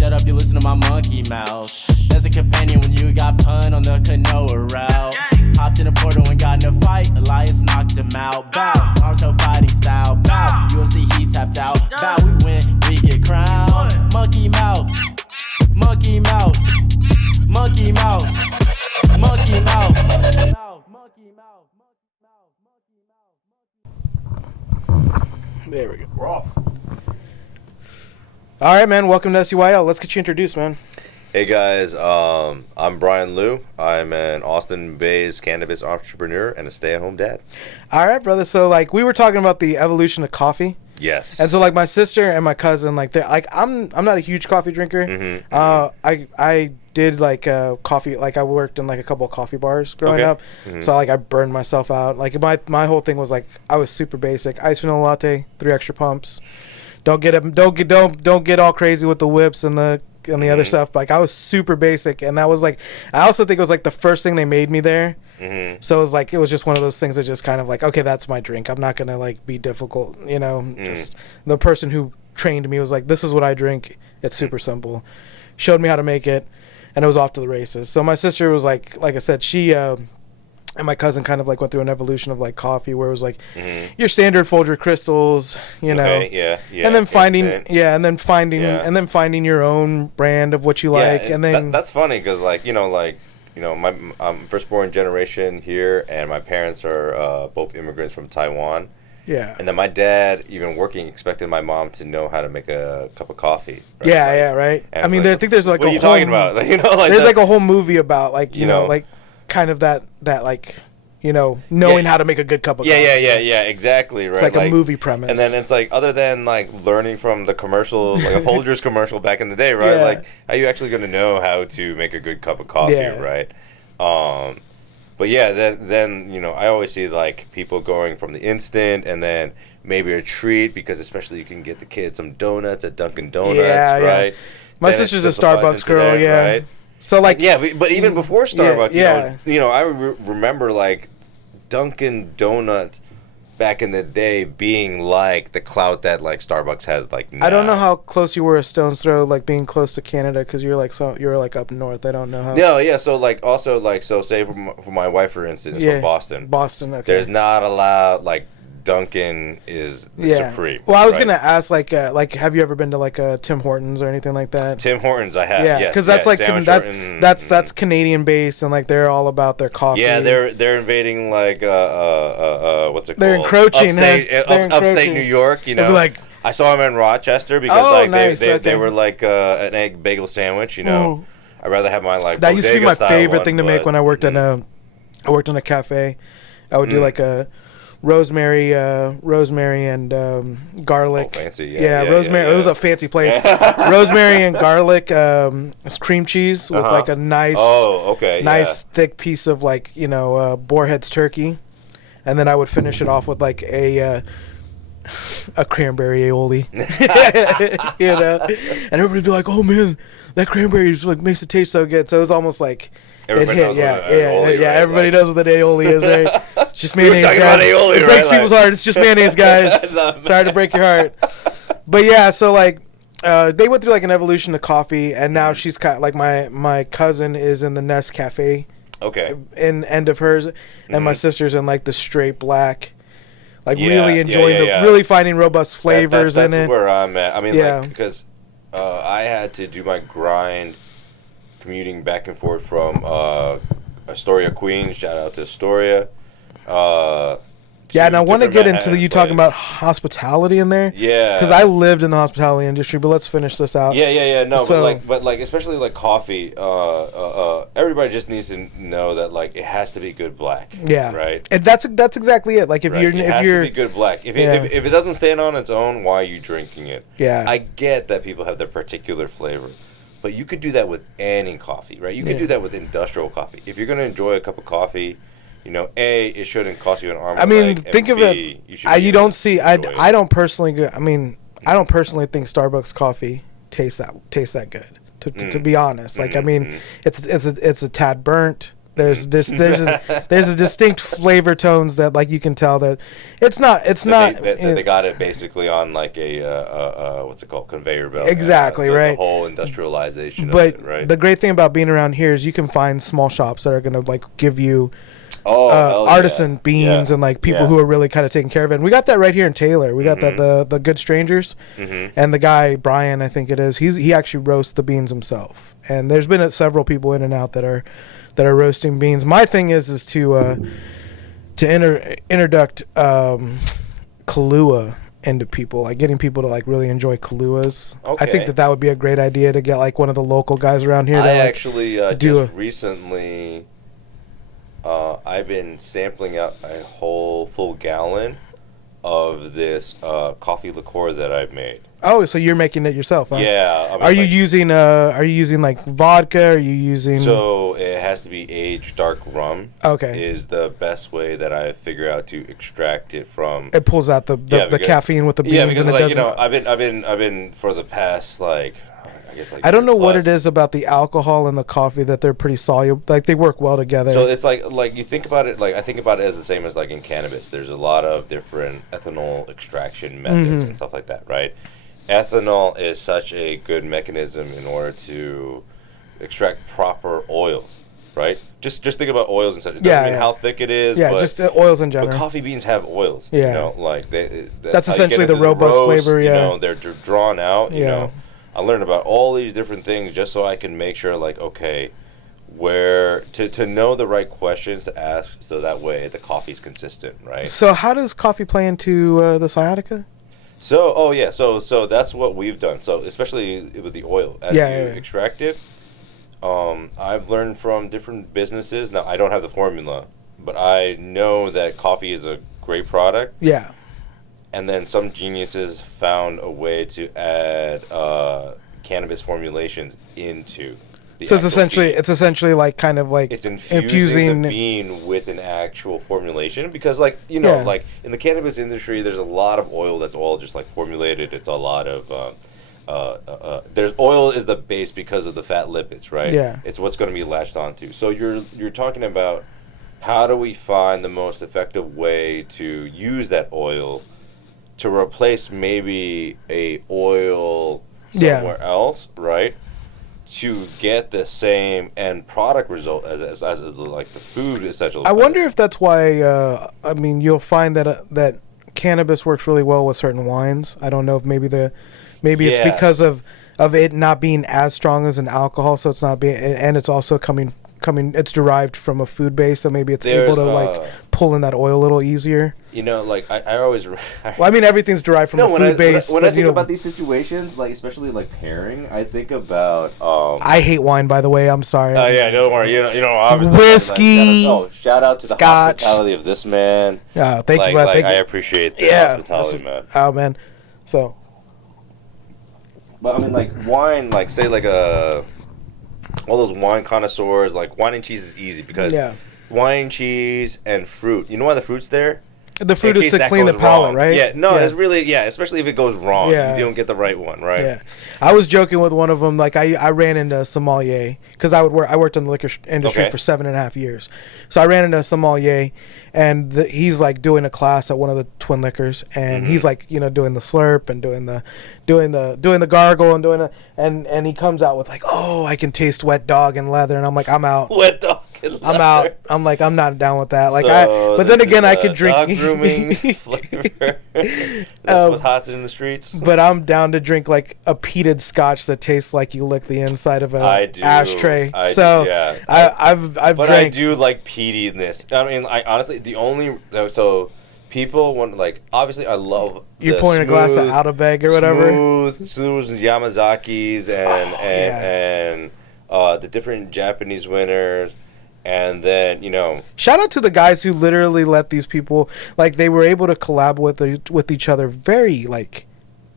shut up, you listen to my monkey mouth. There's a companion when you got pun on the canoa route. Hopped in a portal and got in a fight, Elias knocked him out. Bow, Naruto fighting style. Bow, UFC he tapped out. Bow, we win, we get crowned. Monkey mouth, monkey mouth, monkey mouth, monkey mouth. There we go. We're off. All right, man. Welcome to SUYL. Let's get you introduced, man. Hey guys, I'm Brian Liu. I'm an Austin-based cannabis entrepreneur and a stay-at-home dad. All right, brother. So, like, we were talking about the evolution of coffee. Yes. And so, like, my sister and my cousin, like, they're like, I'm not a huge coffee drinker. I did like coffee. Like, I worked in like a couple of coffee bars growing up. So, like, I burned myself out. Like, my whole thing was like, I was super basic. Ice vanilla latte, 3 extra pumps. Don't get all crazy with the whips and the other stuff. Like, I was super basic, and that was like, I also think it was like the first thing they made me there. So it was like, it was just one of those things that just kind of like, okay, that's my drink. I'm not gonna like be difficult, you know. Just the person who trained me was like, this is what I drink. It's super simple. Showed me how to make it, and it was off to the races. So my sister was like I said, she and my cousin kind of like went through an evolution of like coffee, where it was like your standard Folger crystals, you know, and then finding finding your own brand of what you like, and then that's funny because I'm firstborn generation here, and my parents are both immigrants from Taiwan. Yeah. And then my dad, even working, expected my mom to know how to make a cup of coffee. Right? Yeah, right. I mean, I think there's like what are you talking about? Like, there's like a whole movie about like you know like kind of that like knowing how to make a good cup of coffee. Yeah, exactly, right. It's like a movie premise. And then it's like, other than like learning from the commercials, like a Folgers commercial back in the day, right? Like, how are you actually going to know how to make a good cup of coffee, right? But yeah, then I always see like people going from the instant and then maybe a treat, because especially you can get the kids some donuts at Dunkin' Donuts, right? My sister's a Starbucks girl, right? So like, but even before Starbucks, I remember like Dunkin' Donuts back in the day being like the clout that like Starbucks has like now. I don't know how close you were a stone's throw, like being close to Canada, because you're like up north. I don't know how. No, yeah. So like also like say for my wife, for instance, from Boston. Boston, okay. There's not allowed like Dunkin' is the supreme. Well, I was gonna ask like have you ever been to like a Tim Hortons or anything like that? Tim Hortons, I have. Yeah, because that's like that's Canadian based, and like they're all about their coffee. Yeah, they're invading like what's it called? They're encroaching. Upstate New York. You know, like I saw them in Rochester because they were like an egg bagel sandwich. You know, I'd rather have my like that used to be my favorite thing to make when I worked in a cafe. I would do like a rosemary and garlic. Oh, fancy. Rosemary. Yeah. It was a fancy place. Rosemary and garlic, cream cheese with like a nice, thick piece of like Boarhead's turkey, and then I would finish it off with like a cranberry aioli. And everybody'd be like, "Oh man, that cranberry just like makes it taste so good." So it was almost like. Everybody knows what an aioli, right? Everybody knows what an aioli is, right? It's just mayonnaise, guys. About aioli, it breaks people's heart. It's just mayonnaise, guys. Sorry to break your heart. But yeah, so like, they went through like an evolution of coffee, and now she's like my cousin is in the Nest Cafe. Okay. In end of hers, and my sister's in like the straight black. Like really enjoying really finding robust flavors in it. That's where I'm at. I mean, like, because I had to do my grind. Commuting back and forth from Astoria, Queens. Shout out to Astoria. And I want to get into you talking about hospitality in there. Yeah. Because I lived in the hospitality industry, but let's finish this out. Yeah. No, so, but especially like coffee. Everybody just needs to know that like it has to be good black. Yeah. Right. And that's exactly it. Like if you're it has to be good black. If it doesn't stand on its own, why are you drinking it? Yeah. I get that people have their particular flavor. But you could do that with any coffee, right? You could do that with industrial coffee. If you're going to enjoy a cup of coffee, A, it shouldn't cost you an arm. I mean, think of it. I don't personally think Starbucks coffee tastes that good. To be honest, like I mean, it's a tad burnt. There's there's a distinct flavor tones that like you can tell that it's not they got it basically on like a what's it called, conveyor belt. Exactly, right. The whole industrialization but of it, right? The great thing about being around here is you can find small shops that are gonna like give you artisan beans and like people who are really kind of taking care of it. And we got that right here in Taylor. We got that the Good Strangers, and the guy Brian, I think it is. He actually roasts the beans himself. And there's been several people in and out that are roasting beans. My thing is to introduct Kahlua into people, like getting people to like really enjoy Kahluas. Okay. I think that would be a great idea to get like one of the local guys around here. I actually just recently. I've been sampling up a whole full gallon of this coffee liqueur that I've made. Oh, so you're making it yourself, huh? Yeah. I mean, are you using like vodka? Are you using? So it has to be aged dark rum. Okay. Is the best way that I figure out to extract it from. It pulls out the caffeine with the beans. Yeah, because and like, I've been for the past like. I guess like I don't know what it is about the alcohol and the coffee that they're pretty soluble. Like they work well together. So it's like you think about it. Like I think about it as the same as like in cannabis. There's a lot of different ethanol extraction methods and stuff like that, right? Ethanol is such a good mechanism in order to extract proper oils, right? Just think about oils and such. It doesn't mean how thick it is. Yeah, but, just oils in general. But coffee beans have oils. Yeah. You know, like that's essentially the robust flavor. Yeah. You know, they're drawn out. You know. I learned about all these different things just so I can make sure, like, okay, where to know the right questions to ask, so that way the coffee's consistent, right? So how does coffee play into the sciatica? So so that's what we've done. So especially with the oil, as you extract it, I've learned from different businesses. Now I don't have the formula, but I know that coffee is a great product. Yeah. And then some geniuses found a way to add cannabis formulations into the so it's essentially like kind of like it's infusing the bean with an actual formulation, because like like in the cannabis industry there's a lot of oil that's all just like formulated. It's a lot of there's oil is the base because of the fat lipids, right? Yeah. It's what's going to be latched onto. So you're talking about how do we find the most effective way to use that oil to replace maybe a oil somewhere else, right? To get the same end product result as like the food essential. I wonder if that's why. I mean, you'll find that cannabis works really well with certain wines. I don't know if maybe it's because of it not being as strong as an alcohol, so it's not being, and it's also coming. It's derived from a food base, so maybe it's able to like pull in that oil a little easier. You know, like I always. Well, I mean, everything's derived from a food base. When I think about these situations, like especially like pairing, I think about. I hate wine, by the way. I'm sorry. Oh yeah, don't worry. You know, obviously. Whiskey. Shout out to the hospitality of this man. Yeah, thank you, man. I appreciate the hospitality, man. Oh man, so. But I mean, like wine, like say like all those wine connoisseurs, like wine and cheese is easy because wine, cheese, and fruit. You know why the fruit's there? The fruit is to clean the palate, right? Yeah, no, it's really, especially if it goes wrong. You don't get the right one, right? Yeah. I was joking with one of them, like I ran into a sommelier, because I worked in the liquor industry for 7.5 years. So I ran into a sommelier, and he's like doing a class at one of the Twin Liquors, and he's like, doing the slurp and doing the gargle and and he comes out with like, oh, I can taste wet dog and leather, and I'm like, I'm out. Wet dog. I'm out. I'm like, I'm not down with that. Like, but then again, I could drink dog grooming flavor. That's what's hot in the streets. But I'm down to drink like a peated scotch that tastes like you lick the inside of an ashtray. I've but drank. I do like peatiness. I mean, I honestly people want, like, obviously I love. You're pouring a glass of out of bag or whatever. Smooth Yamazakis and the different Japanese winners. And then, shout out to the guys who literally let these people, like, they were able to collab with each other very, like,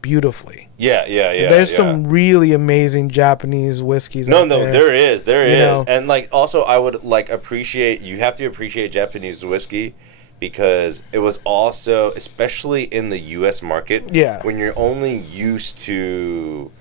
beautifully. Yeah. There's some really amazing Japanese whiskeys. There is. And, like, also I would, like, you have to appreciate Japanese whiskey, because it was also, especially in the U.S. market, when you're only used to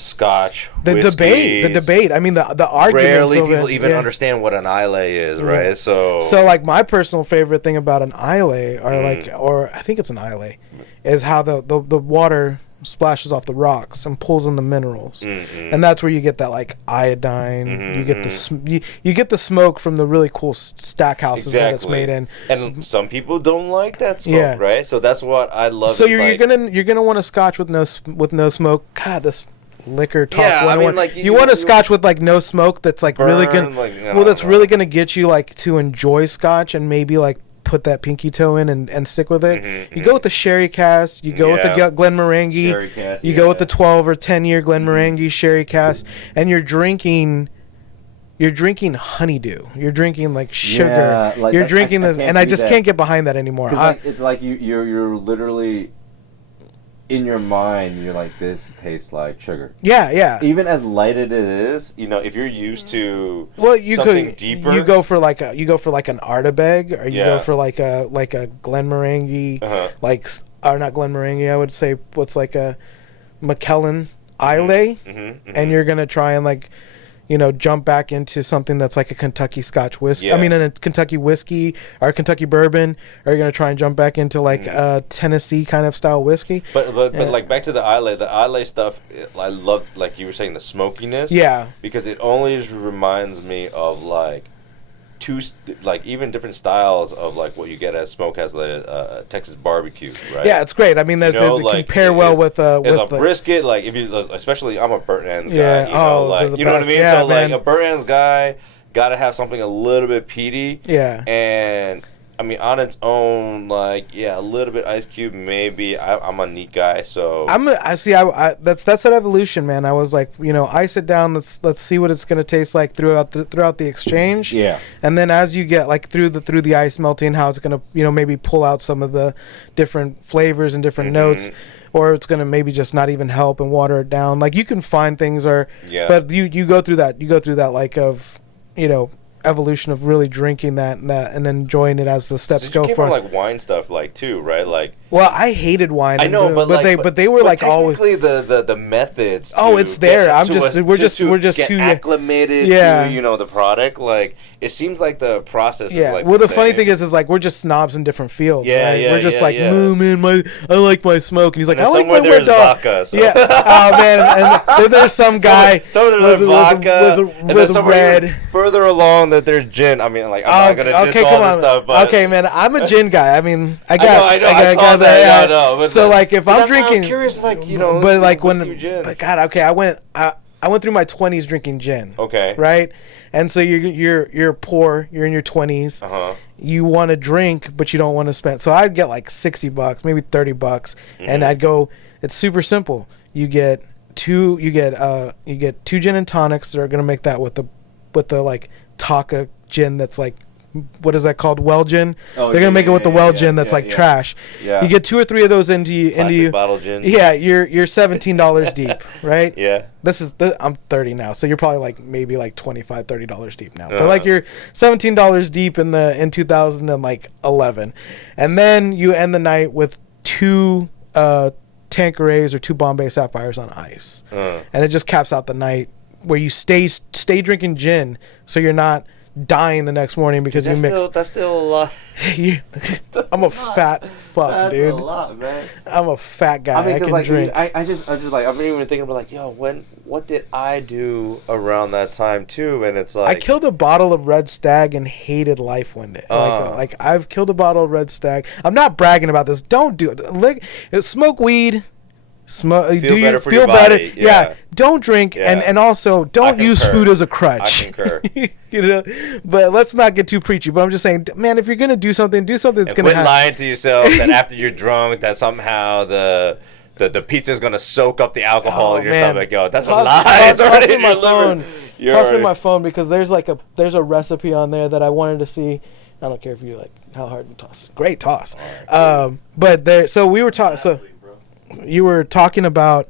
Scotch, the debate. I mean, the argument. Rarely people even understand what an Islay is, right? So like my personal favorite thing about an Islay, or I think it's an Islay, is how the water splashes off the rocks and pulls in the minerals, and that's where you get that like iodine. You get the you get the smoke from the really cool stack houses that it's made in. And some people don't like that smoke, right? So that's what I love. So you're gonna want a Scotch with no smoke. God, this liquor talk. Yeah, I mean, like you want a Scotch with like no smoke that's like really good. Like, that's really gonna get you like to enjoy Scotch and maybe like put that pinky toe in and stick with it. You go with the sherry cask. You go with the Glenmorangie. You go with the 12 or 10 year Glenmorangie sherry cask, and you're drinking honeydew. You're drinking like sugar. Yeah, like you're drinking this, and I just can't get behind that anymore. It's like you're literally in your mind. You're like, this tastes like sugar. Yeah. Even as light as it is, if you're used to something deeper, you go for like an Ardbeg, or you go for like a Glenmorangie, or not Glenmorangie. I would say what's like a McKellen Islay, and you're gonna try and like, jump back into something that's like a Kentucky Scotch whiskey. Yeah. I mean, a Kentucky whiskey or a Kentucky bourbon. Or you're gonna try and jump back into like a Tennessee kind of style whiskey. But like back to the Islay stuff. I love, like you were saying, the smokiness. Yeah. Because it always reminds me of like even different styles of like what you get as smokehouse, Texas barbecue, right? Yeah, it's great. I mean, they compare well with a brisket. Like if you, especially, I'm a burnt ends guy. You know what I mean. Yeah, so like a burnt ends guy got to have something a little bit peaty. Yeah. And I mean, on its own, like, a little bit Ice Cube, maybe. I'm a neat guy, so that's that evolution, man. I was like, ice it down. Let's see what it's gonna taste like throughout the exchange. Yeah. And then as you get like through the ice melting, how it's gonna maybe pull out some of the different flavors and different notes. Or it's gonna maybe just not even help and water it down. Like you can find things, but you go through that like of evolution of really drinking that and then enjoying it as the steps go for like wine stuff, like too, right? Like, well, I hated wine. I know, but they were like always the methods. It's there. We're just too acclimated to the product. Like it seems like the process. Yeah. Is like well, the funny thing is like we're just snobs in different fields. Yeah, right? We're just no, man, I like my smoke, and he's like, and I like my red dog. Vodka, so. Yeah. Oh man, and then there's some guy. There's vodka, and then red. Further along that there's gin. I mean, like I'm not gonna diss all this stuff. But okay, man, I'm a gin guy. I mean, I saw that. I know. So like, if I'm drinking, I was curious, like but like but God, okay, I went through my 20s drinking gin. Okay. Right, and so you're poor. You're in your 20s. You want to drink, but you don't want to spend. So I'd get like $60, maybe $30, and I'd go. It's super simple. You get two gin and tonics that are gonna make that with the like Taka gin that's like, what is that called? Well gin. They're gonna make it with the well gin that's like trash. Yeah. You get 2 or 3 of those into you. Bottle gin. Yeah, you're $17 deep, right? Yeah. I'm 30 now, so you're probably like maybe like $25, $30 deep now. But like you're $17 deep in 2011, and then you end the night with 2 Tanquerays or 2 Bombay Sapphires on ice, and it just caps out the night where you stay drinking gin, so you're not dying the next morning because you mix. That's still a lot. I'm a fat fuck, that's dude. That's a lot, man. I'm a fat guy. I can like, drink. I just like, I've been even thinking about like, what did I do around that time too? And it's like, I killed a bottle of Red Stag and hated life one day. Like I've killed a bottle of Red Stag. I'm not bragging about this. Don't do it. Smoke weed. Feel better. Yeah. Don't drink and also don't use food as a crutch. I concur. But let's not get too preachy. But I'm just saying, man, if you're gonna do something that's gonna quit lying to yourself that after you're drunk that somehow the pizza is gonna soak up the alcohol in your stomach. Yo, that's a lie. It's already in your liver. Toss me my phone because there's a recipe on there that I wanted to see. I don't care if you like how hard you toss. Great toss. Right, but there. So we were talking. So you were talking about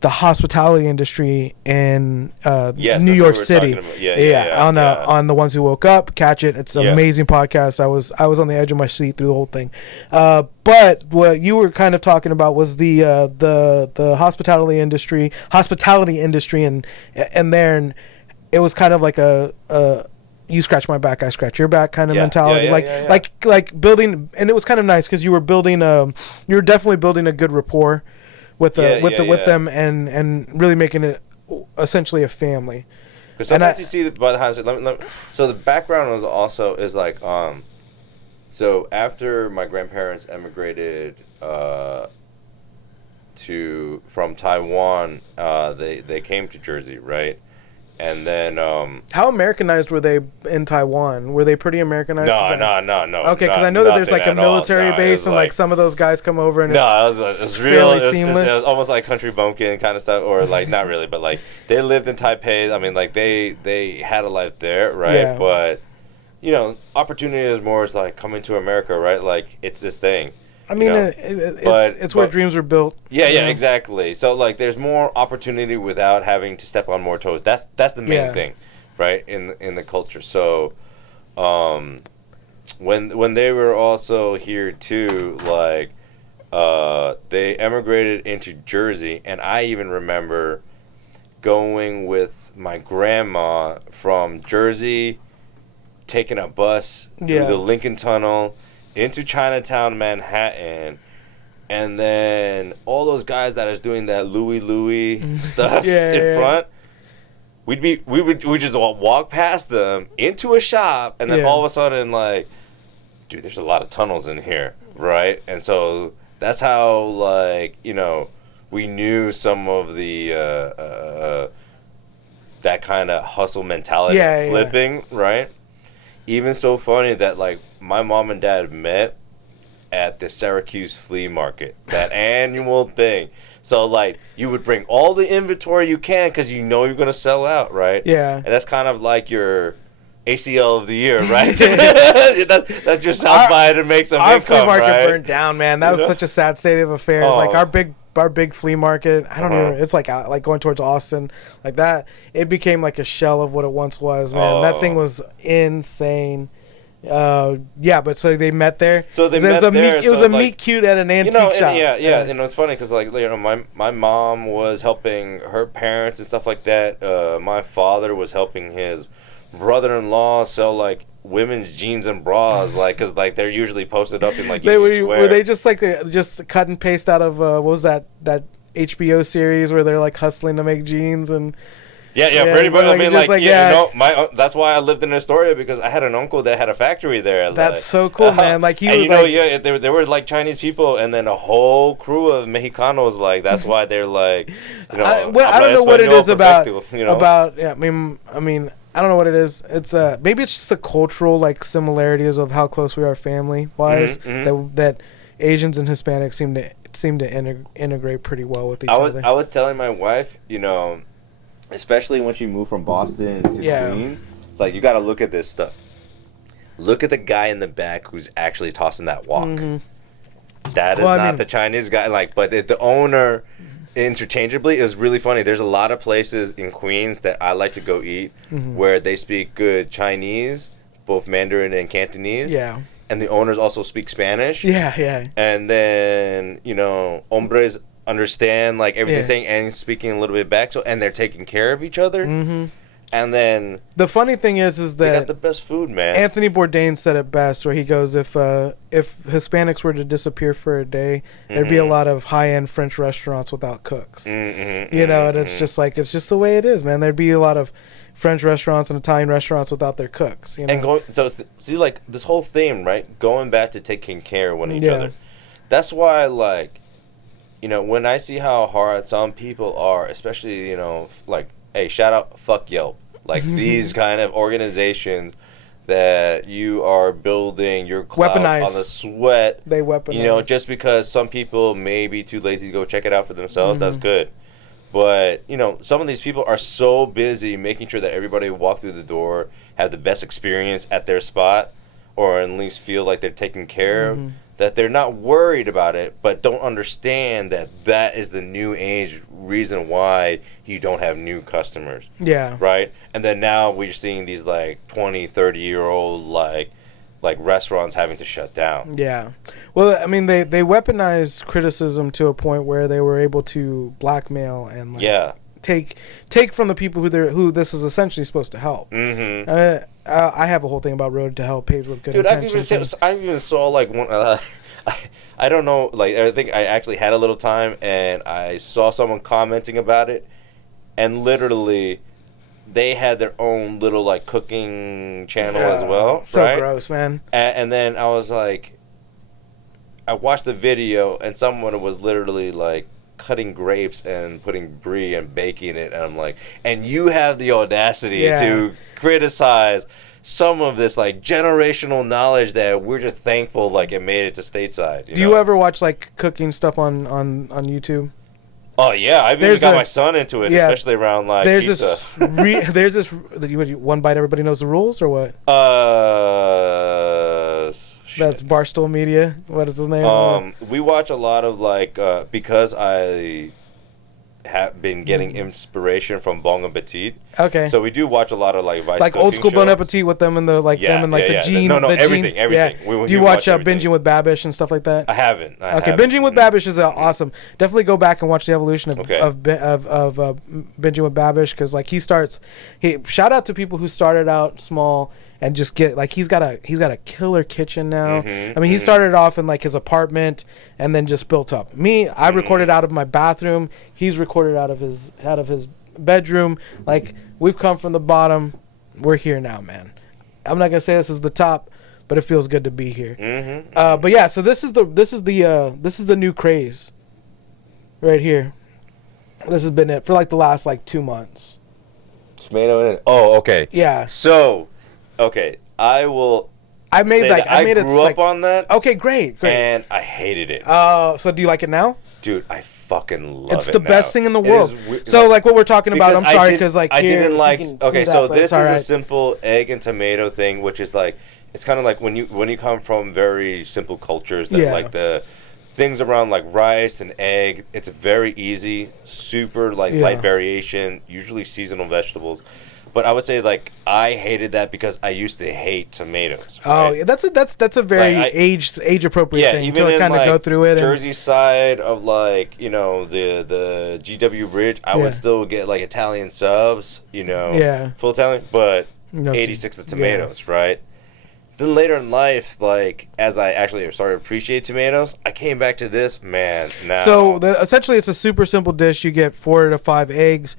the hospitality industry in Yes, New that's York what we were City. talking about. Yeah, On The Ones Who Woke Up, catch it. It's an Yeah. amazing podcast. I was on the edge of my seat through the whole thing. But what you were kind of talking about was the hospitality industry and there, and it was kind of like a you scratch my back, I scratch your back kind of mentality. Like building, and it was kind of nice because you were definitely building a good rapport with them and really making it essentially a family. Because sometimes you see by the hindsight. So the background was also is like so after my grandparents emigrated from Taiwan, they came to Jersey, right? And then how Americanized were they in Taiwan? Were they pretty Americanized? No. Okay, because I know that there's like a military base, and like some of those guys come over, and it was real. Seamless. It was almost like country bumpkin kind of stuff, or like not really, but like they lived in Taipei. I mean, like they had a life there, right? Yeah. But you know, opportunity is more is like coming to America, right? Like it's this thing. I mean, it's where dreams were built. Yeah, exactly. So like, there's more opportunity without having to step on more toes. That's the main thing, right? In the culture. So, when they were also here too, like, they emigrated into Jersey, and I even remember going with my grandma from Jersey, taking a bus through the Lincoln Tunnel into Chinatown, Manhattan, and then all those guys that is doing that Louis stuff in front, we would just walk past them into a shop, and then all of a sudden, like, dude, there's a lot of tunnels in here, right? And so that's how, like, you know, we knew some of the that kind of hustle mentality flipping, right? Even so funny that, like, my mom and dad met at the Syracuse flea market, that annual thing. So, like, you would bring all the inventory you can because you know you're going to sell out, right? Yeah. And that's kind of like your ACL of the year, right? That's your South by to make some income, our flea market right? burnt down, man. That was such a sad state of affairs. Like, our big flea market, I don't even, it's like going towards Austin, like that, it became like a shell of what it once was, man. That thing was insane. But so they met there. So they met there. It was a meet cute at an antique shop. Yeah. You know, it's funny because, like, you know, my mom was helping her parents and stuff like that. My father was helping his brother-in-law sell, like, women's jeans and bras, like, because, like, they're usually posted up in, like, were they just like just cut and paste out of what was that HBO series where they're like hustling to make jeans and pretty much. Like, I mean, like you know, that's why I lived in Astoria, because I had an uncle that had a factory there. That's like, so cool, man. Like, he and was, you know, like, there were like Chinese people, and then a whole crew of Mexicanos. Like, that's why they're like, you know, I don't know what it is about. You know? I mean, I don't know what it is. It's maybe it's just the cultural, like, similarities of how close we are family wise, that Asians and Hispanics seem to integrate pretty well with each other. I was telling my wife, you know, especially when she moved from Boston to Queens, it's like, you got to look at this stuff. Look at the guy in the back who's actually tossing that walk. That is not the Chinese guy. Like, but the owner, interchangeably, is really funny. There's a lot of places in Queens that I like to go eat where they speak good Chinese, both Mandarin and Cantonese. Yeah. And the owners also speak Spanish. Yeah. And then, you know, hombres understand, like, everything saying and speaking a little bit back, so, and they're taking care of each other. And then the funny thing is that they got the best food, man. Anthony Bourdain said it best, where he goes, if Hispanics were to disappear for a day, there'd be a lot of high-end French restaurants without cooks. You know, and it's just like, it's just the way it is, man. There'd be a lot of French restaurants and Italian restaurants without their cooks. You know? And see, like, this whole theme, right? Going back to taking care of one each other. That's why, like, you know, when I see how hard some people are, especially, you know, like, hey, shout out, fuck Yelp. Like, these kind of organizations that you are building your clout on the sweat. They weaponize. You know, just because some people may be too lazy to go check it out for themselves, that's good. But, you know, some of these people are so busy making sure that everybody who walk through the door have the best experience at their spot, or at least feel like they're taken care of, that they're not worried about it, but don't understand that is the new age reason why you don't have new customers. Yeah. Right? And then now we're seeing these like 20, 30-year-old like restaurants having to shut down. Yeah. Well, I mean, they weaponized criticism to a point where they were able to blackmail and like take from the people who this is essentially supposed to help. Mm-hmm. I have a whole thing about Road to Hell paved with good intentions. I even saw like one. I don't know. Like I think I actually had a little time and I saw someone commenting about it, and literally, they had their own little like cooking channel as well. So right? gross, man. And then I was like, I watched the video and someone was literally like cutting grapes and putting brie and baking it, and I'm like, and you have the audacity to criticize some of this like generational knowledge that we're just thankful like it made it to stateside. Do you ever watch like cooking stuff on YouTube? Oh yeah, I've even got my son into it, especially around like pizza. There's this one bite. Everybody knows the rules, or what? That's Barstool Media. What is his name? We watch a lot of like because I have been getting inspiration from Bon Appetit. Okay. So we do watch a lot of like Vice like old school shows. Bon Appetit with them and the like them and like the Gene. No, the everything. Yeah. Do you watch Binging with Babish and stuff like that? I haven't. Binging with Babish is awesome. Definitely go back and watch the evolution of Binging with Babish, because like he shout out to people who started out small and just get like he's got a killer kitchen now. I mean, he started off in like his apartment and then just built up. I recorded out of my bathroom. He's recorded out of his bedroom. Like, we've come from the bottom. We're here now, man. I'm not gonna say this is the top, but it feels good to be here. But yeah, so this is the new craze right here. This has been it for like the last like 2 months. Tomato in it. Oh, okay. Yeah. So, okay, I grew up on that. Okay, great. And I hated it. So do you like it now? Dude, I fucking love it. It's the best thing in the world. So like what we're talking about, I'm sorry, because like I didn't like. Okay, so this is right. a simple egg and tomato thing, which is like, it's kind of like when you come from very simple cultures that like the things around like rice and egg. It's very easy, super like light variation, usually seasonal vegetables. But I would say like I hated that because I used to hate tomatoes. Right? Oh, yeah, that's a very age appropriate thing to kind of like go through it. Jersey side of like the GW Bridge, I would still get like Italian subs, full Italian, but 86 the tomatoes, right? Then later in life, like as I actually started to appreciate tomatoes, I came back to this, man. Now, so essentially, it's a super simple dish. You get 4 to 5 eggs.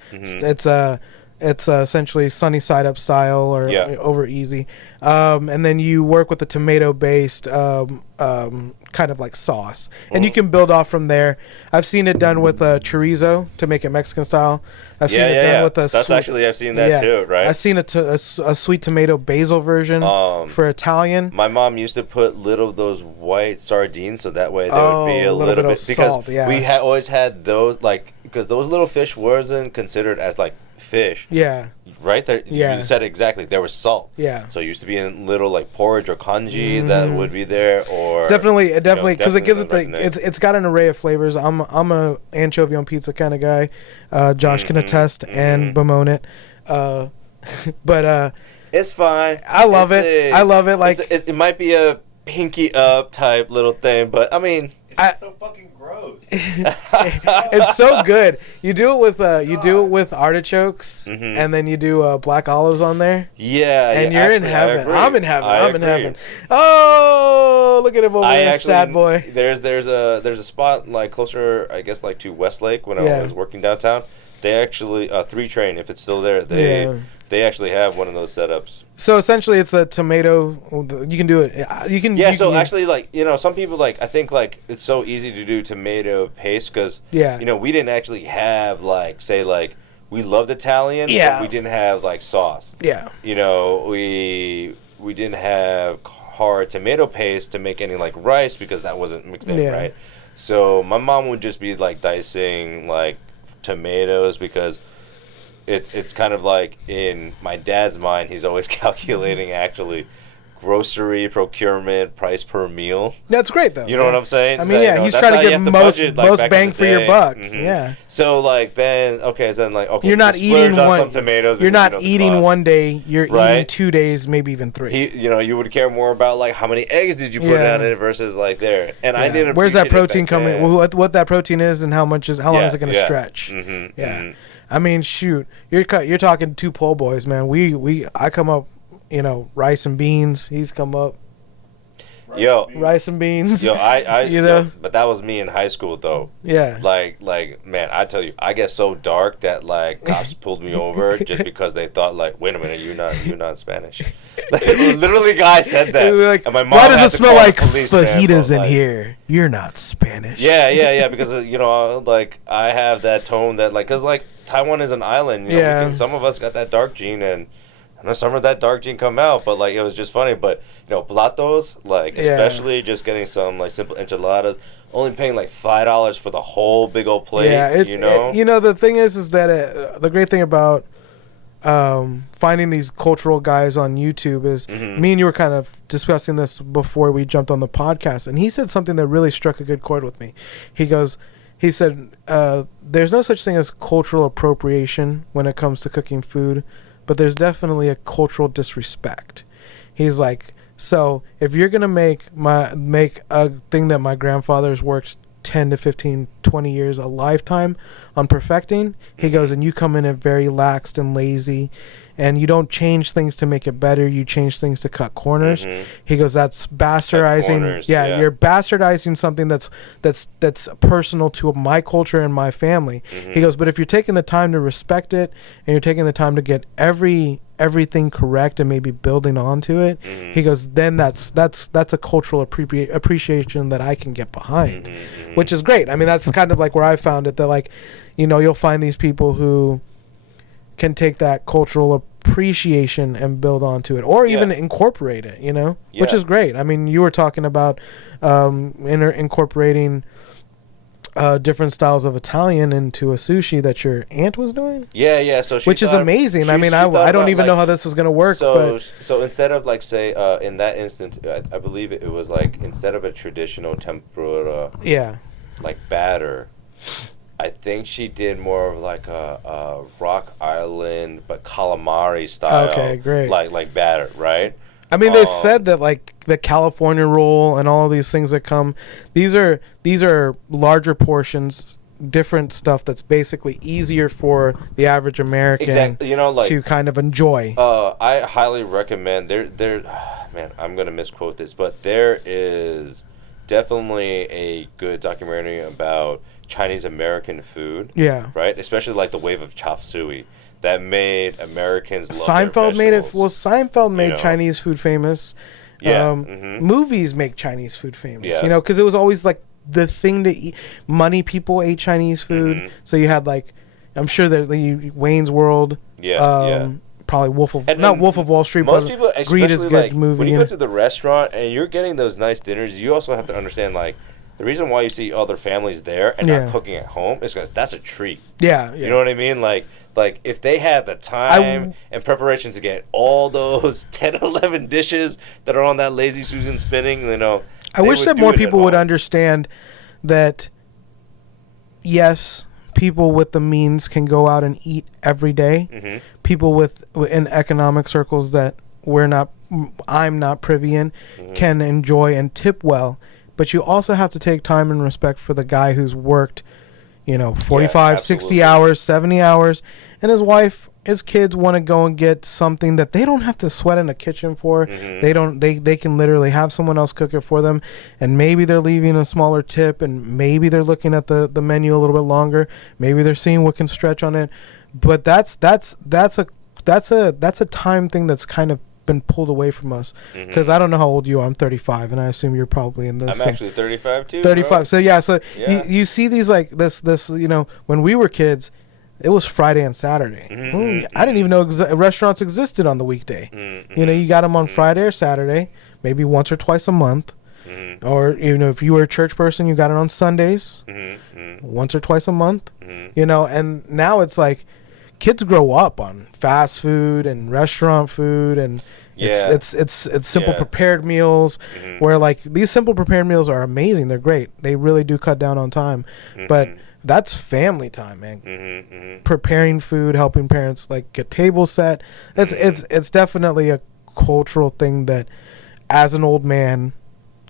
It's essentially sunny side up style or over easy, and then you work with the tomato based kind of like sauce, and you can build off from there. I've seen it done with chorizo to make it Mexican style. I've seen it done with I've seen that too, right? I've seen a sweet tomato basil version for Italian. My mom used to put little of those white sardines, so that way there would be a little bit of because salt, we always had those like because those little fish wasn't considered as like fish. Yeah. Right there, you said exactly. There was salt. Yeah. So it used to be in little like porridge or congee that would be there, or it's definitely because it gives it it's got an array of flavors. I'm a anchovy on pizza kind of guy. Josh can attest and bemoan it. But it's fine. I love it. I love it. Like it might be a pinky up type little thing, but I mean, it's so fucking gross. It's so good. You do it with artichokes, and then you do black olives on there. Yeah, and you're in heaven. I'm in heaven. Oh, look at him over there, sad boy. There's a spot like closer, I guess, like to Westlake when I was working downtown. They actually 3 Train, if it's still there, they actually have one of those setups. So essentially, it's a tomato. You can do it. You can. Yeah. Actually, like some people like I think like it's so easy to do tomato paste because we didn't actually have like say like we loved Italian, but we didn't have like sauce. Yeah. We didn't have hard tomato paste to make any like rice because that wasn't mixed in, right? So my mom would just be like dicing like tomatoes because it's kind of like in my dad's mind he's always calculating actually grocery procurement price per meal. That's great though. You know what I'm saying? I mean, yeah, he's trying to get most bang for your buck. Yeah. So like then okay, you're not eating some tomatoes. You're not eating one day. You're eating 2 days, maybe even 3. You would care more about like how many eggs did you put on it versus like there. And I didn't. Where's that protein coming? What that protein is and how long is it going to stretch? I mean, shoot, you're talking 2 pole boys, man. I come up, rice and beans. He's come up. Rice and beans. But that was me in high school though. Yeah. Like man, I tell you, I get so dark that like cops pulled me over just because they thought like, wait a minute, you're not Spanish. Literally, guy said that. Like, and my mom, why does it smell like fajitas in here? You're not Spanish. Yeah. Because like I have that tone that like, cause like Taiwan is an island. Some of us got that dark gene and. I know some of that dark gene come out, but like it was just funny. But platos, like especially just getting some like simple enchiladas, only paying like $5 for the whole big old plate. Yeah, the thing is that the great thing about finding these cultural guys on YouTube is me and you were kind of discussing this before we jumped on the podcast, and he said something that really struck a good chord with me. He said, "There's no such thing as cultural appropriation when it comes to cooking food." But there's definitely a cultural disrespect. He's like, so if you're gonna make a thing that my grandfather's worked 10 to 15, 20 years, a lifetime on perfecting, he goes, and you come in very laxed and lazy, and you don't change things to make it better. You change things to cut corners. He goes, that's bastardizing. You're bastardizing something that's personal to my culture and my family. He goes, but if you're taking the time to respect it and you're taking the time to get everything correct and maybe building onto it, he goes, then that's a cultural appreciation that I can get behind, which is great. I mean, that's kind of like where I found it, that like, you'll find these people who can take that cultural appreciation and build onto it, or even incorporate it, which is great. I mean, you were talking about incorporating different styles of Italian into a sushi that your aunt was doing. Yeah. So which is amazing. I mean, I don't even know how this is going to work. So instead of like say in that instance, I believe it was like instead of a traditional tempura, like batter. I think she did more of like a Rock Island, but calamari style. Okay, great. Like batter, right? I mean, they said that like the California roll and all of these things that come, these are larger portions, different stuff that's basically easier for the average American to kind of enjoy. I highly recommend man, I'm gonna misquote this, but there is definitely a good documentary about Chinese American food. Yeah. Right? Especially like the wave of chop suey that made Americans love Seinfeld made it. Well, Seinfeld made Chinese food famous. Yeah. Movies make Chinese food famous. Yes. Because it was always like the thing to eat. Money people ate Chinese food. So you had like, I'm sure that Wayne's World. Probably Wolf of Wall Street. Most people, Greed is good like, movie. When you go to the restaurant and you're getting those nice dinners, you also have to understand like the reason why you see other families there and not cooking at home is because that's a treat. Yeah. You know what I mean? Like if they had the time and preparation to get all those 10, 11 dishes that are on that Lazy Susan spinning, I wish that more people would understand that, yes, people with the means can go out and eat every day. People in economic circles that I'm not privy in, can enjoy and tip well. But you also have to take time and respect for the guy who's worked, 45, 60 hours, 70 hours, and his kids want to go and get something that they don't have to sweat in a kitchen for. They can literally have someone else cook it for them, and maybe they're leaving a smaller tip, and maybe they're looking at the menu a little bit longer. Maybe they're seeing what can stretch on it. But that's a time thing that's kind of been pulled away from us, because I don't know how old you are. I'm 35, and I assume you're probably in this. I'm actually 35 too. 35. Bro. So you see these like this when we were kids, it was Friday and Saturday. I didn't even know restaurants existed on the weekday. You got them on Friday or Saturday, maybe once or twice a month, or if you were a church person, you got it on Sundays, once or twice a month. And now it's like kids grow up on fast food and restaurant food, and Yeah. It's simple Yeah. prepared meals where like these simple prepared meals are amazing. They're great. They really do cut down on time. But that's family time, man. Preparing food, helping parents like get tables set. It's definitely a cultural thing that as an old man,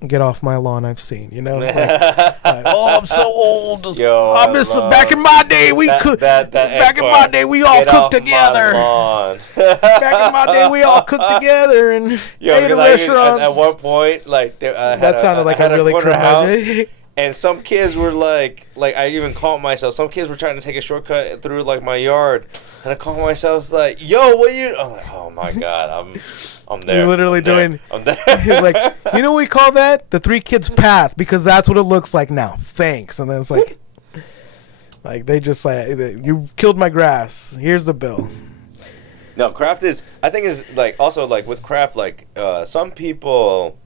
get off my lawn, I've seen, you know, like, oh, I'm so old. Yo, I miss back in my day we cooked. Back in my day we all cooked together. Back in my day we all cooked together and ate in restaurants. At one point, like that sounded like a really house. And some kids were like I even caught myself. Some kids were trying to take a shortcut through like my yard, and I caught myself like, "Yo, what you?" I'm like, "Oh my god, I'm there." You're literally I'm there. like, you know what we call that? The three kids path, because that's what it looks like now. Thanks. And then it's like they just like, you killed my grass. Here's the bill. No, craft is. I think is like also like with craft like some people.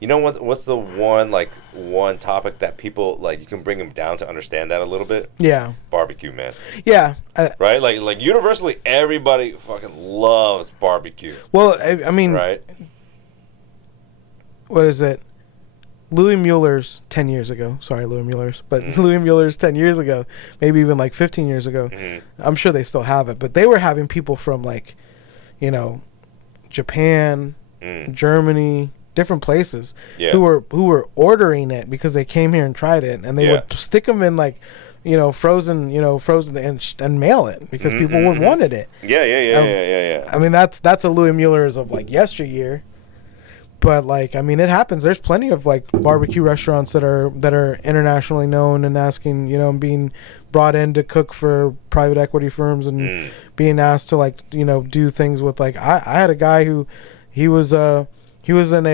You know what's the one topic that people like you can bring them down to understand that a little bit? Yeah. Barbecue, man. Yeah. Right? Like universally everybody fucking loves barbecue. Well, I mean, right? What is it? Louis Mueller's 10 years ago. Sorry, Louis Mueller's. But Louis Mueller's 10 years ago, maybe even like 15 years ago. I'm sure they still have it, but they were having people from like, you know, Japan, Germany, different places who were ordering it because they came here and tried it, and they would stick them in like, you know, frozen and mail it because people would wanted it. Yeah. I mean that's a Louis Mueller's of like yesteryear, but like I mean it happens. There's plenty of like barbecue restaurants that are internationally known and asking, you know, and being brought in to cook for private equity firms and being asked to like, you know, do things with like I had a guy who he was in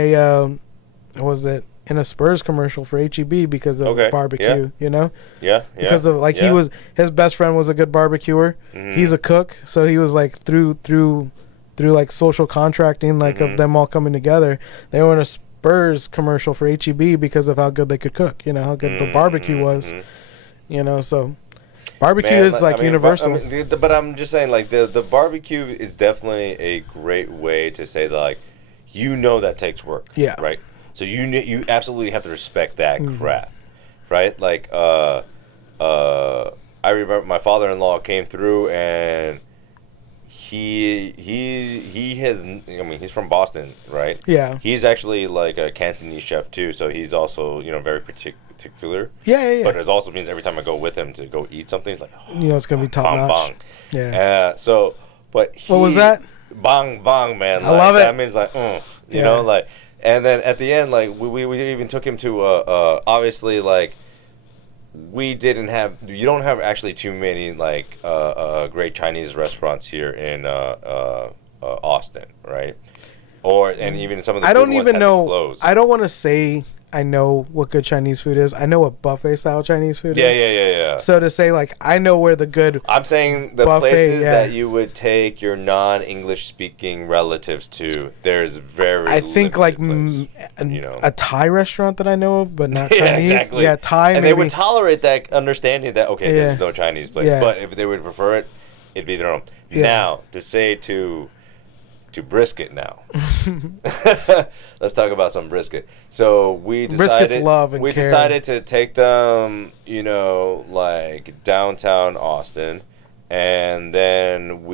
a Spurs commercial for HEB because of barbecue, you know? Yeah. Because of like his best friend was a good barbecuer. He's a cook, so he was like through like social contracting, like of them all coming together. They were in a Spurs commercial for HEB because of how good they could cook, you know, how good the barbecue was. You know, so barbecue is like universal. But I'm just saying like the barbecue is definitely a great way to say that, like, you know, that takes work. Yeah. Right. So you absolutely have to respect that craft, right? Like I remember my father-in-law came through and he has, I mean, he's from Boston, right? Yeah. He's actually like a Cantonese chef too, so he's also, you know, very particular. Yeah. But it also means every time I go with him to go eat something, it's like, oh, you know, it's gonna be top notch. Bong. Yeah. But what was that? Bong, man. I love it. That means like, you know, like, and then at the end, like, we even took him to obviously, like, you don't have actually too many like great Chinese restaurants here in Austin, right? And even some of the I don't good even ones know. had to close. I don't want to say I know what good Chinese food is. I know what buffet style Chinese food is. Yeah. So to say like I know where the good I'm saying the buffet, places that you would take your non-English speaking relatives to, there's very I think like a Thai restaurant that I know of, but not Chinese. Exactly. Yeah, Thai. And maybe. they would tolerate that understanding that there's no Chinese place, but if they would prefer it, it'd be their own. Yeah. Now to say to brisket now. Let's talk about some brisket. So we decided to take them, you know, like downtown Austin, and then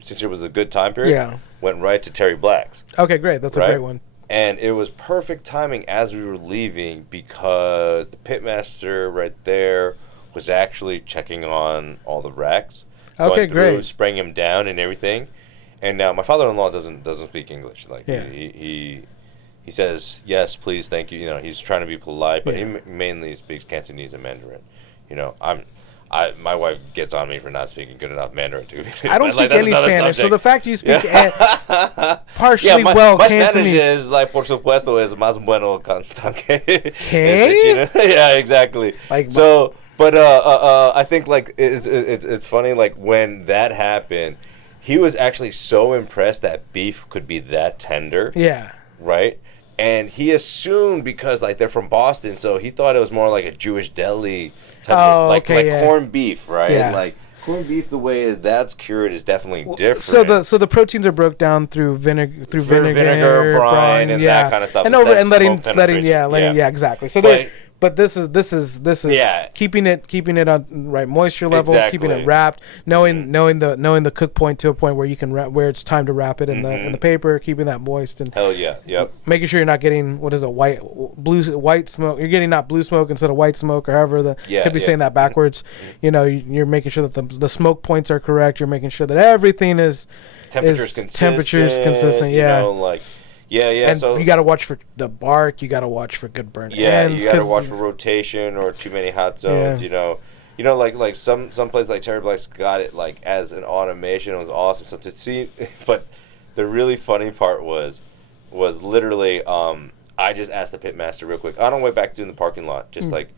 since it was a good time period, went right to Terry Black's. Okay, great. That's a great one. And it was perfect timing as we were leaving because the pitmaster right there was actually checking on all the racks. Okay, great. Spraying them down and everything. And now my father-in-law doesn't speak English. Like he says yes, please, thank you. You know, he's trying to be polite, but he mainly speaks Cantonese and Mandarin. You know, my wife gets on me for not speaking good enough Mandarin too. I don't speak any Spanish, so the fact you speak partially my Cantonese. Spanish is like por supuesto es más bueno que. ¿Qué? Yeah, exactly. Like so, but I think like it's funny like when that happened. He was actually so impressed that beef could be that tender. Yeah. Right? And he assumed because like they're from Boston, so he thought it was more like a Jewish deli type of, like corned beef, right? Yeah. Like corned beef, the way that's cured is definitely different. So the proteins are broke down through vinegar, brine, and that kind of stuff, and letting exactly. So but this is keeping it on right moisture level, keeping it wrapped, knowing the cook point to a point where you can where it's time to wrap it in the paper, keeping that moist and making sure you're not getting white smoke. You're getting not blue smoke instead of white smoke, or however could be saying that backwards. You know, you're making sure that the smoke points are correct. You're making sure that everything is temperatures consistent. Yeah. You know, and so you got to watch for the bark. You got to watch for good burn ends. You got to watch for rotation or too many hot zones. You know, like some place like Terry Black's got it like as an automation. It was awesome. So to see, but the really funny part was literally I just asked the pitmaster real quick on our way back to the parking lot, just like,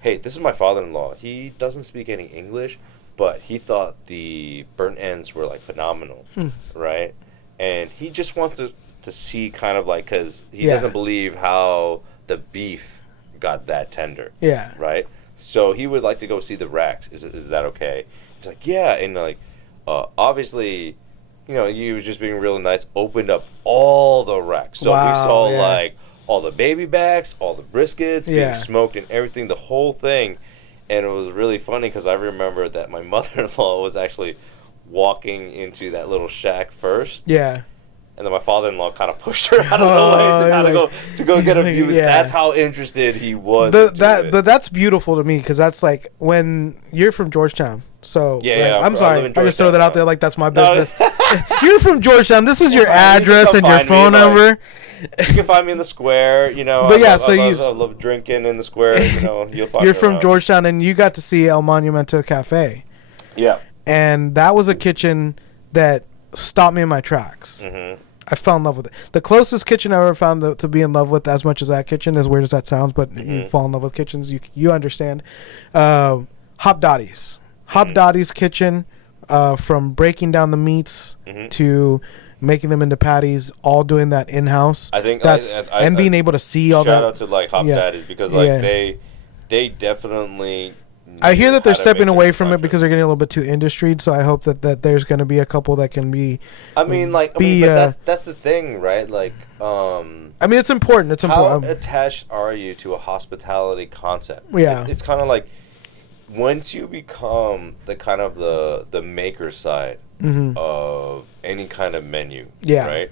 hey, this is my father-in-law. He doesn't speak any English, but he thought the burnt ends were like phenomenal, right? And he just wants to see kind of like, because he doesn't believe how the beef got that tender. Yeah. Right? So he would like to go see the racks. Is that okay? He's like, yeah. And like, obviously, you know, he was just being really nice, opened up all the racks. So we saw like all the baby backs, all the briskets being smoked and everything, the whole thing. And it was really funny because I remember that my mother-in-law was actually walking into that little shack first. Yeah. And then my father-in-law kind of pushed her out of the way to kind of go get a view. That's how interested he was. But that's beautiful to me, because that's like when you're from Georgetown. So I'm sorry, I just throw that out there like that's my business. You're from Georgetown. This is your address and your phone number. You can find me in the square. You know, but I love drinking in the square. You know, you'll find. You're from Georgetown, and you got to see El Monumento Cafe. Yeah, and that was a kitchen that stopped me in my tracks. Mm-hmm. I fell in love with it. The closest kitchen I ever found to be in love with as much as that kitchen, as weird as that sounds, but you fall in love with kitchens, you understand. Hop Dottie's. Hop Dottie's kitchen, from breaking down the meats to making them into patties, all doing that in-house. I think and being able to see all that. Shout out to like Hop Dottie's, because like they definitely... I hear that they're stepping away from it because they're getting a little bit too industried. So I hope that there's going to be a couple that can be. But that's the thing, right? Like, I mean, it's important. It's important. How attached are you to a hospitality concept? Yeah, it's kind of like once you become the kind of the maker side of any kind of menu, right?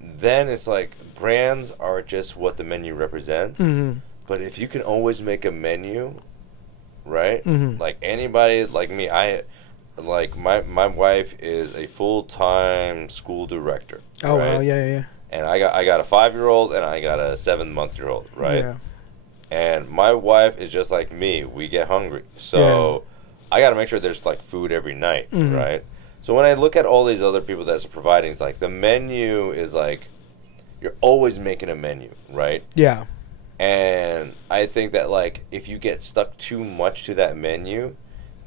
Then it's like brands are just what the menu represents. But if you can always make a menu, right? Like anybody like me, my wife is a full-time school director. Oh, right? Wow, yeah. And I got a 5-year-old and I got a 7-month-year-old, right? Yeah. And my wife is just like me. We get hungry. So I got to make sure there's like food every night, right? So when I look at all these other people that's providing, it's like the menu is like you're always making a menu, right? Yeah. And I think that, like, if you get stuck too much to that menu,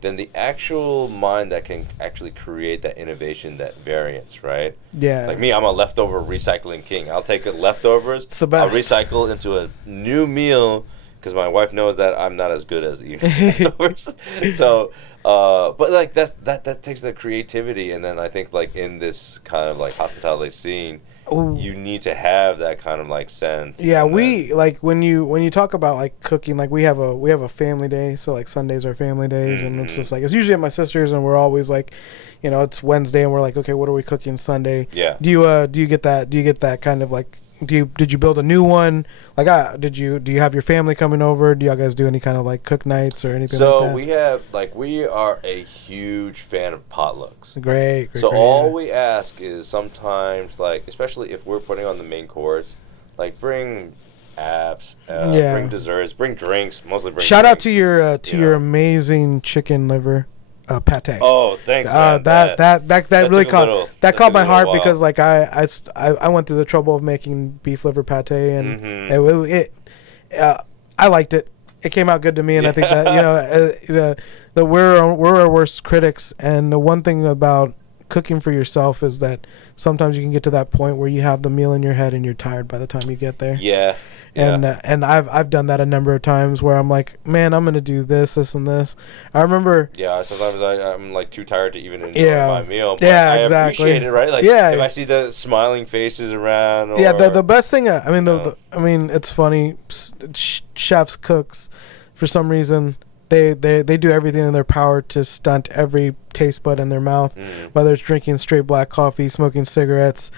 then the actual mind that can actually create that innovation, that variance, right? Yeah. Like me, I'm a leftover recycling king. I'll take leftovers. It's the best. I'll recycle into a new meal because my wife knows that I'm not as good as eating leftovers. So, but, like, that takes the creativity. And then I think, like, in this kind of, like, hospitality scene, you need to have that kind of like sense. Yeah, like when you talk about like cooking, like we have a family day, so like Sundays are family days, and it's just like it's usually at my sister's, and we're always like, you know, it's Wednesday, and we're like, okay, what are we cooking Sunday? Yeah. Do you get that kind of like? Did you build a new one? Like, do you have your family coming over? Do y'all guys do any kind of like cook nights or anything like that? We are a huge fan of potlucks. Great. All we ask is sometimes, like, especially if we're putting on the main course, like bring apps, bring desserts, bring drinks, mostly bring Shout drinks, out to your amazing chicken liver. Pate. Oh, thanks. Man. That really caught my heart because like I went through the trouble of making beef liver pate, and I liked it. It came out good to me, and I think that we're our worst critics. And the one thing about cooking for yourself is that sometimes you can get to that point where you have the meal in your head and you're tired by the time you get there. Yeah. And I've done that a number of times where I'm like, man, I'm gonna do this and this. I remember. Yeah, sometimes I'm like too tired to even enjoy my meal. But yeah, I exactly. appreciate it, right? Like, if I see the smiling faces around. Or, the best thing. I mean, it's funny. Chefs, cooks, for some reason, they do everything in their power to stunt every taste bud in their mouth, whether it's drinking straight black coffee, smoking cigarettes,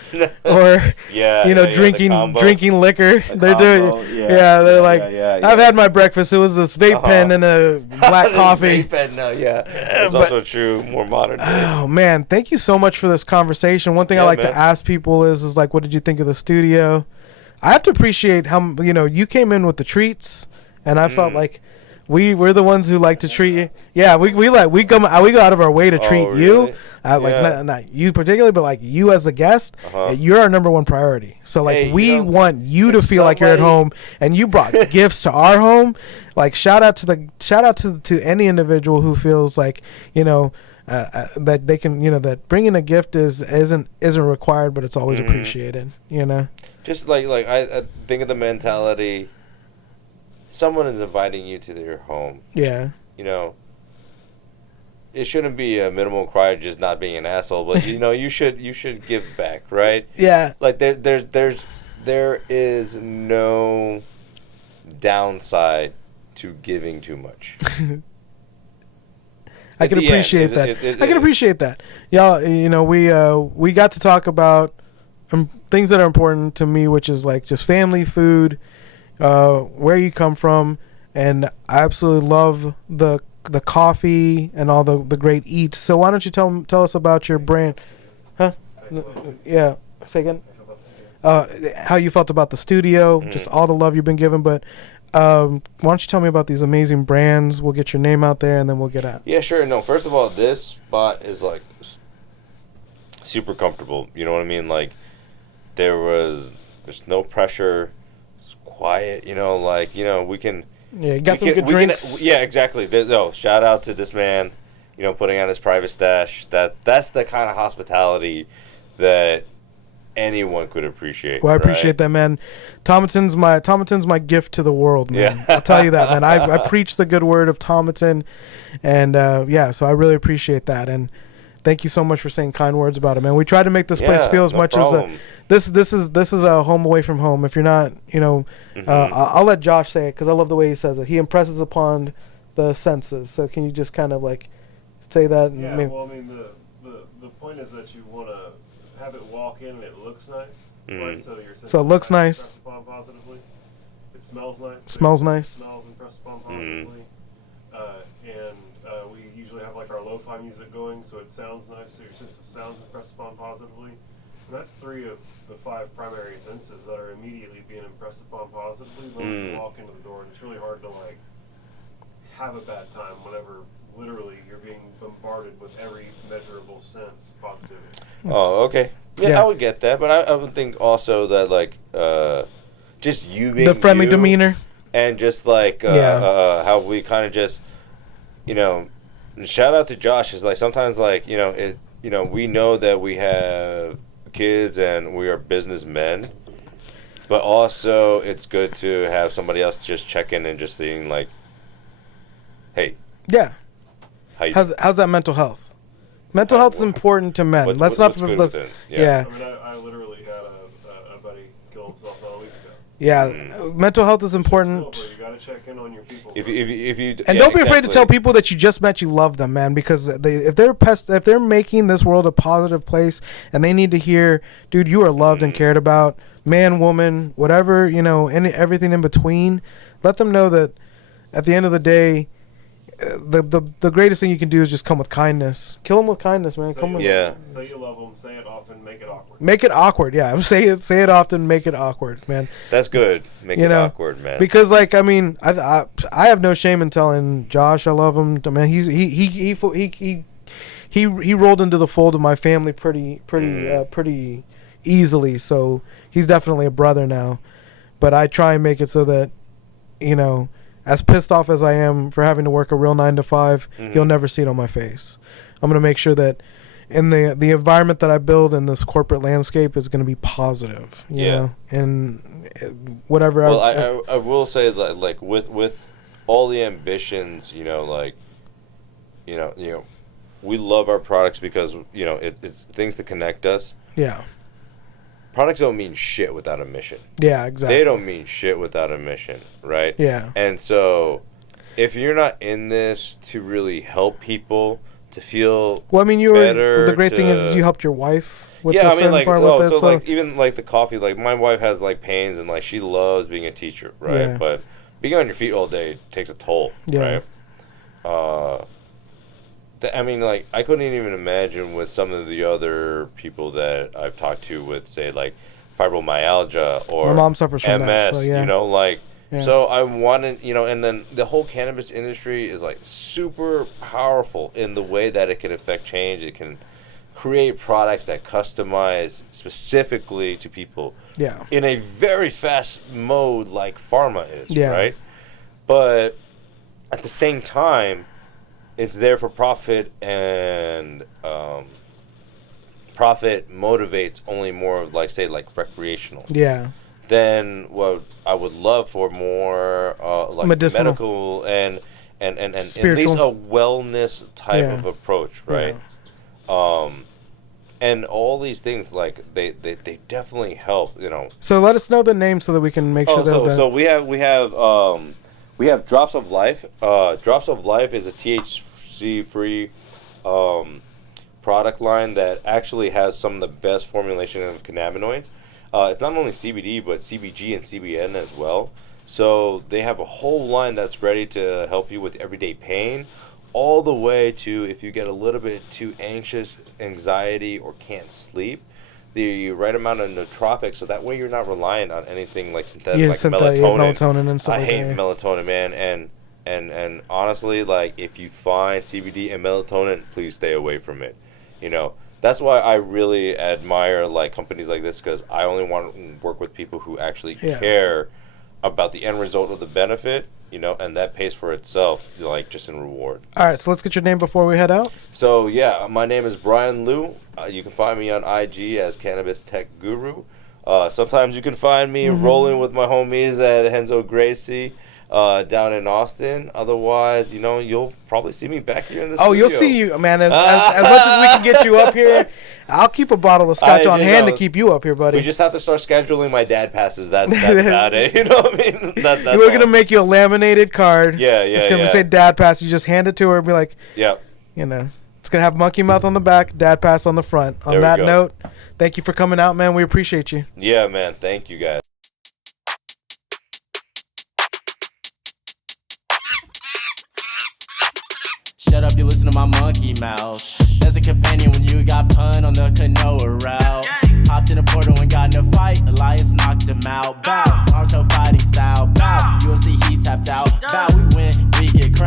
or drinking liquor. They're doing they're like, I've had my breakfast. It was this vape pen and a black coffee. Vape pen, no, it's also true, more modern day. Oh man, thank you so much for this conversation. One thing I like to ask people is like, what did you think of the studio? I have to appreciate how you came in with the treats, and I felt like we're the ones who like to treat you. Yeah, we go out of our way to treat you. Not you particularly, but like you as a guest, you're our number one priority. So like we want you to feel like you're at home, and you brought gifts to our home. Like shout out to any individual who feels like that they can that bringing a gift isn't required, but it's always appreciated. Just like I think of the mentality. Someone is inviting you to their home. Yeah. It shouldn't be a minimal cry just not being an asshole, but you should give back, right? Yeah. Like there is no downside to giving too much. I can appreciate that. I can appreciate that. Y'all, we got to talk about things that are important to me, which is like just family, food, where you come from, and I absolutely love the coffee and all the great eats. So why don't you tell us about your brand? Huh? Yeah. Say again. How you felt about the studio, just all the love you've been given. But why don't you tell me about these amazing brands? We'll get your name out there, and then we'll get out. Yeah, sure. No, first of all, this spot is like super comfortable. You know what I mean? Like there's no pressure. Quiet, we can. Yeah, you got some good drinks. Yeah, exactly. Shout out to this man, putting on his private stash. That's the kind of hospitality that anyone could appreciate. Well, I appreciate that, man. Tomatin's my gift to the world, man. Yeah. I'll tell you that, man. I preach the good word of Tomatin, and so I really appreciate that. And thank you so much for saying kind words about it, man. We try to make this place feel as much problem. As this is a home away from home. If you're not, I'll let Josh say it because I love the way he says it. He impresses upon the senses. So can you just kind of like say that? Yeah. Well, I mean, the point is that you want to have it walk in and it looks nice, right? So it looks nice. Impressed upon positively. It smells nice. Smells nice. Smells impressed upon positively. And we usually have like our lo-fi music going, so it sounds nice. So your sense of sound is impressed upon positively. And that's 3 of the 5 primary senses that are immediately being impressed upon positively when you walk into the door. And it's really hard to like have a bad time whenever literally you're being bombarded with every measurable sense positivity. Oh, okay. Yeah, I would get that, but I would think also that like just you being the friendly demeanor and just like how we kind of just shout out to Josh is like sometimes like we know that we have kids and we are businessmen, but also it's good to have somebody else just check in and just seeing like, hey, how's that mental health? Mental health is important to men. Let's not. Yeah. I mean, I literally had a buddy kill himself not a week ago. Yeah, mental health is important. You gotta check in on your people. If you and don't be afraid to tell people that you just met you love them, man. Because if they're making this world a positive place, and they need to hear, dude, you are loved and cared about, man, woman, whatever, everything in between. Let them know that at the end of the day, the greatest thing you can do is just come with kindness. Kill them with kindness, man. Say you love them. Say it often. Make it awkward. Make it awkward. Yeah, say it often. Make it awkward, man. That's good. Make it awkward, man. Because like I mean, I have no shame in telling Josh I love him. Man, he rolled into the fold of my family pretty easily. So he's definitely a brother now. But I try and make it so that, as pissed off as I am for having to work a real 9 to 5, you'll never see it on my face. I'm gonna make sure that in the environment that I build in this corporate landscape is going to be positive. You know, and whatever. Well, I will say that like with all the ambitions, you know, like you know, we love our products because you know it's things that connect us. Yeah. Products don't mean shit without a mission. Yeah, exactly. They don't mean shit without a mission, right? Yeah. And so, if you're not in this to really help people to feel well, I mean, better, the great thing is you helped your wife with yeah, the I mean, certain like, part oh, with it. so like even like the coffee, like my wife has like pains and like she loves being a teacher, right? Yeah. But being on your feet all day takes a toll, Yeah. right? I mean, like, I couldn't even imagine with some of the other people that I've talked to with, say, like, fibromyalgia or my mom suffers from MS, that, so yeah. you know, like, Yeah. so I wanted, you know, and then the whole cannabis industry is, like, super powerful in the way that it can affect change. It can create products that customize specifically to people Yeah. in a very fast mode like pharma is, Yeah. right? But at the same time, it's there for profit, and profit motivates only more of, like, say, like recreational. Yeah. Then what I would love for more like Medicinal. medical and at least Spiritual. a wellness type Yeah. of approach, right? And all these things, like they definitely help, you know. So let us know the name so that we can make sure that. So we have Drops of Life. Drops of Life is a THC-free product line that actually has some of the best formulation of cannabinoids. It's not only CBD, but CBG and CBN as well. So they have a whole line that's ready to help you with everyday pain, all the way to if you get a little bit too anxious, anxiety, or can't sleep, the right amount of nootropics, so that way you're not reliant on anything like synthetic, like melatonin. And stuff I like hate that. melatonin, man, and honestly, like, if you find CBD and melatonin, please stay away from it. You know, that's why I really admire like companies like this, because I only want to work with people who actually care about the end result of the benefit, you know, and that pays for itself, like, just in reward. All right, so let's get your name before we head out. So yeah, my name is Brian Liu. You can find me on IG as Cannabis Tech Guru. Sometimes you can find me rolling with my homies at Henzo Gracie down in Austin. Otherwise, you know, you'll probably see me back here in the studio. You'll see you, man. As much as we can get you up here, I'll keep a bottle of scotch on hand to keep you up here, buddy. We just have to start scheduling my dad passes. That's about it. You know what I mean? That's We're going to make you a laminated card. Yeah. It's going to say dad pass. You just hand it to her and be like, yeah. You know, it's going to have monkey mouth on the back, dad pass on the front. On that note, thank you for coming out, man. We appreciate you. Yeah, man. Thank you, guys. Shut up, you listen to my monkey mouth. There's a companion when you got pun on the canoa route. Hopped in a portal and got in a fight. Elias knocked him out. Bow, Naruto fighting style. Bow, UFC he tapped out. Bow, we win, we get crazy.